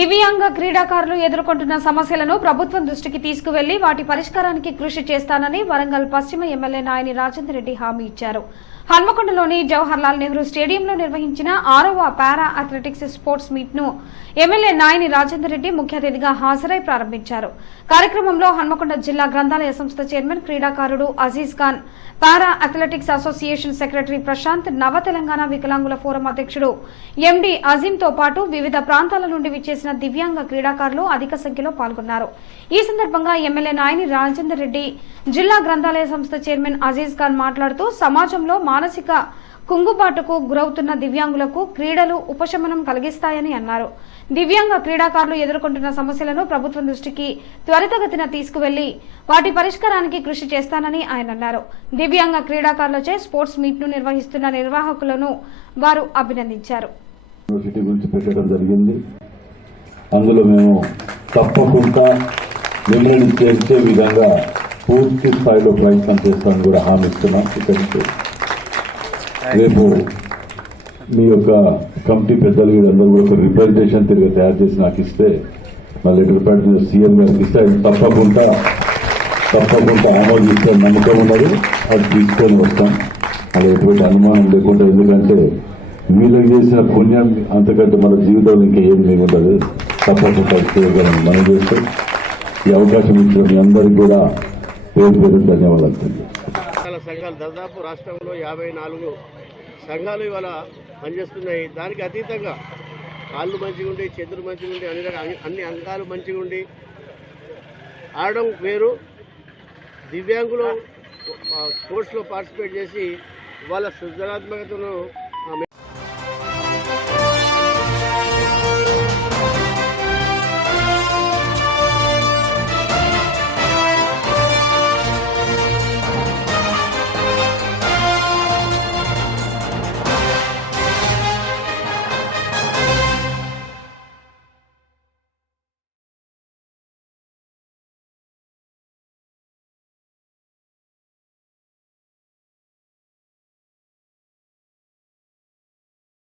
దివ్యాంగ క్రీడాకారులు ఎదుర్కొంటున్న సమస్యలను ప్రభుత్వం దృష్టికి తీసుకువెళ్లి వాటి పరిష్కారానికి కృషి చేస్తానని వరంగల్ పశ్చిమ ఎమ్మెల్యే నాయని రాజేందర్ రెడ్డి హామీ ఇచ్చారు. హన్మకొండలోని జవహర్ లాల్ నెహ్రూ స్టేడియంలో నిర్వహించిన 6వ పారా అథ్లెటిక్స్ స్పోర్ట్స్ మీట్ ను ఎమ్మెల్యే నాయని రాజేందర్ రెడ్డి ముఖ్య అతిథిగా హాజరై ప్రారంభించారు. కార్యక్రమంలో హన్మకొండ జిల్లా గ్రంథాలయ సంస్థ చైర్మన్ క్రీడాకారుడు Aziz Khan, para athletics association secretary Prashant, నవ తెలంగాణ వికలాంగుల ఫోరం అధ్యక్షుడు ఎండి అజీంతో పాటు వివిధ ప్రాంతాల నుండి విచ్చేసిన దివ్యాంగ క్రీడాకారులు అధిక సంఖ్యలో పాల్గొన్నారు. ఈ సందర్భంగా ఎమ్మెల్యే నాయని రాజేందర్ రెడ్డి, జిల్లా గ్రంథాలయ సంస్థ చైర్మన్ అజీజ్ ఖాన్ మాట్లాడుతూ సమాజంలో మానసిక కుంగుబాటుకు గురవుతున్న దివ్యాంగులకు క్రీడలు ఉపశమనం కలిగిస్తాయని అన్నారు. దివ్యాంగ క్రీడాకారులు ఎదుర్కొంటున్న సమస్యలను ప్రభుత్వం దృష్టికి త్వరితగతిన తీసుకువెళ్లి వాటి పరిష్కారానికి కృషి చేస్తానని ఆయన అన్నారు. దివ్యాంగ క్రీడాకారులచే స్పోర్ట్స్ మీట్ ను నిర్వహిస్తున్న నిర్వాహకులను వారు అభినందించారు. అందులో మేము తప్పకుండా మిమ్మల్ని చేర్చే విధంగా పూర్తి స్థాయిలో ప్రయత్నం చేస్తామని కూడా హామీ ఇస్తున్నాం. ఇక్కడికి రేపు మీ యొక్క కమిటీ పెద్దలు వీళ్ళందరూ కూడా ఒక రిప్రజెంటేషన్ తిరిగి తయారు చేసి నాకు ఇస్తే మా లెటర్ ప్యాడ్ సీఎం గారికి ఇస్తే అది తప్పకుండా ఆమోదిస్తే నమ్మకం ఉన్నది. అది తీసుకొని వస్తాం. అది ఎటువంటి అనుమానం లేకుండా, ఎందుకంటే వీళ్ళకి చేసిన పుణ్యం అంతకంటే మన జీవితంలో ఇంకా ఏం లేకుంటుంది. తప్పకుండా చేయగలం మనం చేస్తే ఈ అవకాశం ఇచ్చిన మీ అందరికీ కూడా పేరు పేరు ధన్యవాదాలు. సంఘాలు దాదాపు రాష్ట్రంలో 54 సంఘాలు ఇవాళ పనిచేస్తున్నాయి. దానికి అతీతంగా కాళ్ళు మంచిగా ఉండి, చేతులు మంచిగా ఉండి, అన్ని అంగాలు మంచిగా ఉండి ఆడడం వేరు. దివ్యాంగులు స్పోర్ట్స్లో పార్టిసిపేట్ చేసి వాళ్ళ సృజనాత్మకతను